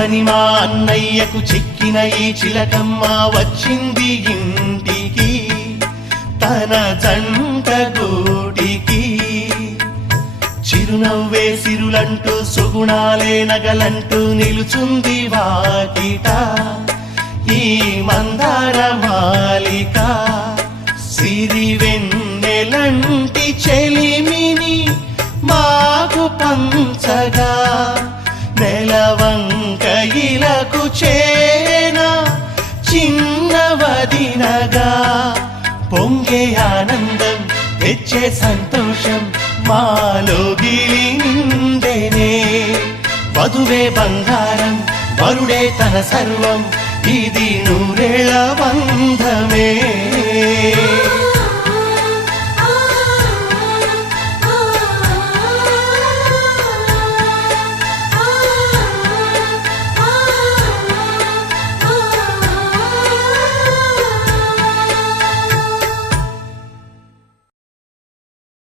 చక్కని మా అన్నయ్యకు చిక్కిన ఈ చిలకమ్మ వచ్చింది ఇంటికి తన జంట గూటికి. చిరునవ్వే సిరులంటూ సుగుణాలే నగలంటూ నిలుచుంది వాకిట ఈ మందార మాలిక. సిరి వెన్నెలంటి చెలిమిని మాకు పంచగా నెలవంక ఇలకు చేరేనా చిన్నవదినగా. పొంగే ఆనందం తెచ్చే సంతోషం మాలోగిలి నిండెనే. వధువే బంగారం వరుడే తన సర్వం ఇది నూరేళ్ళ